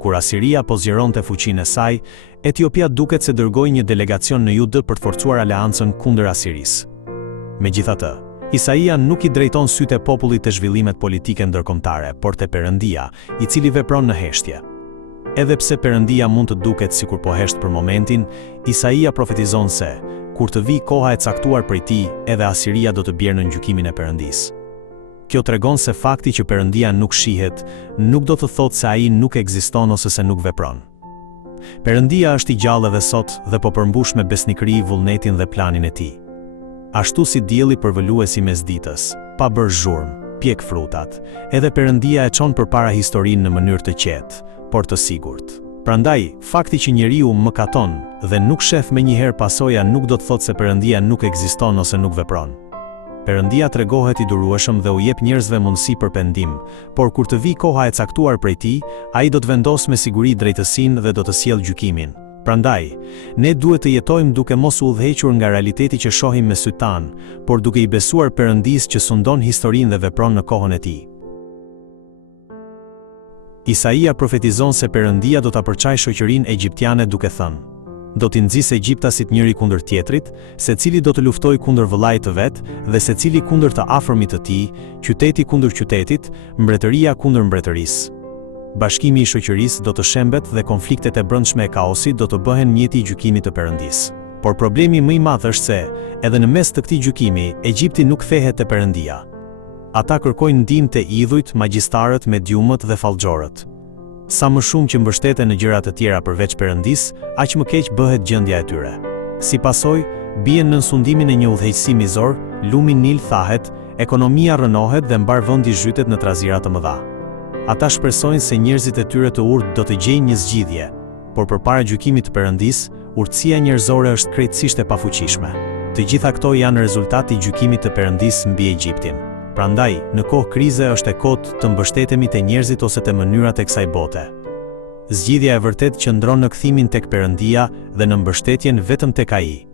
Kur Asiria po zgjeronte fuqinë e saj, Etiopia duket se dërgoi një delegacion në Judë për të forcuar aleancën kundër Asirisë. Megjithatë, Isaia nuk i drejton sytë e popullit te zhvillimet politike ndërkombëtare, por te Perëndia, i cili vepron në heshtje. Edhe pse Perëndia mund të duket sikur po hesht për momentin, Isaia profetizon se kur të vi koha e caktuar prej tij, edhe Asiria do të bjerë në gjykimin e Perëndisë. Kjo tregon se fakti që Perëndia nuk shihet, nuk do të thotë se ai nuk ekziston ose se nuk vepron. Perëndia është i gjallë edhe sot dhe po përmbush me besnikëri vullnetin dhe planin e tij. Ashtu si dielli përvëluesi mes ditës, pa bërë zhurmë, pjek frutat, edhe Perëndia e çon përpara historinë në mënyrë të qetë, por të sigurt. Prandaj, fakti që njeriu mëkaton dhe nuk shef menjëherë pasoja nuk do të thotë se Perëndia nuk ekziston ose nuk vepron. Perëndia tregohet i durueshëm dhe u jep njerëzve mundësi për pendim, por kur të vi koha e caktuar prej tij, ai do të vendosë me siguri drejtësinë dhe do të sjellë gjykimin. Prandaj, ne duhet të jetojmë duke mos u udhëhequr nga realiteti që shohim me sytë tanë, por duke i besuar Perëndisë që sundon historinë dhe vepron në kohën e tij. Isaia profetizon se Perëndia do ta përçajë shoqërinë egjiptiane duke thënë: do t'i nxjisë egjiptasit njëri kundër tjetrit, secili do të luftojë kundër vëllait të vet dhe secili kundër të afërmit të tij, qyteti kundër qytetit, mbretëria kundër mbretërisë. Bashkimi i shoqërisë do të shembet dhe konfliktet e brendshme e kaosit do të bëhen mjeti i gjykimit të Perëndisë. Por problemi më i madh është se, edhe në mes të këtij gjykimi, Egjipti nuk kthehet te Perëndia. Ata kërkojnë ndihmë te idhujt, magjistarët, mediumët dhe fallxhorët. Sa më shumë që mbështeten në gjëra të tjera përveç Perëndisë, aq më keq bëhet gjendja e tyre. Si pasojë, bien në sundimin e një udhëheqësi mizor, lumi Nil thahet, ekonomia rënohet dhe mbar vendi zhytet në trazira të mëdha. Ata shpresojnë se njerëzit e tyre të urtë do të gjejnë një zgjidhje, por përpara gjykimit të Perëndisë, urtësia njerëzore është krejtësisht e pafuqishme. Të gjitha këto janë rezultati i gjykimit të Perëndisë mbi Egjiptin. Prandaj, në kohë krize është e kotë të mbështetemi te njerëzit ose te mënyrat e kësaj bote. Zgjidhja e vërtet qëndron në kthimin tek Perëndia dhe në mbështetjen vetëm tek ai.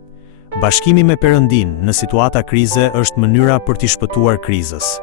Bashkimi me Perëndinë në situata krize është mënyra për t'i shpëtuar krizës.